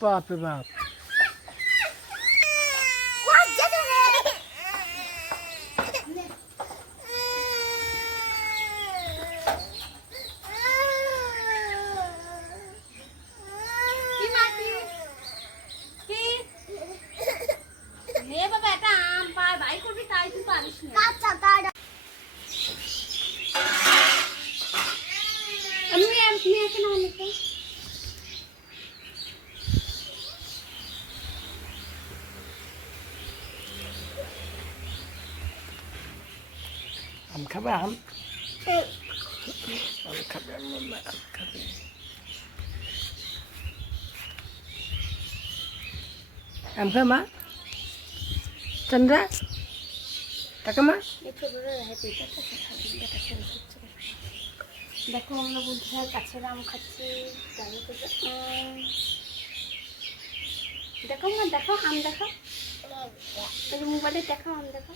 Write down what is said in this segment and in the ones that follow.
বাপরে বাপ আম খাবে আম খাবে আম খাবে আম খা মা চন্দ্রা টাকা মা দেখো আমরা বন্ধুরা গাছের আম খাচ্ছি দেখো মা দেখো আম দেখো মোবাইলে দেখো আম দেখো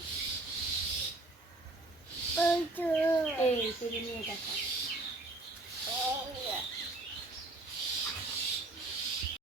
এই নিয়ে দেখো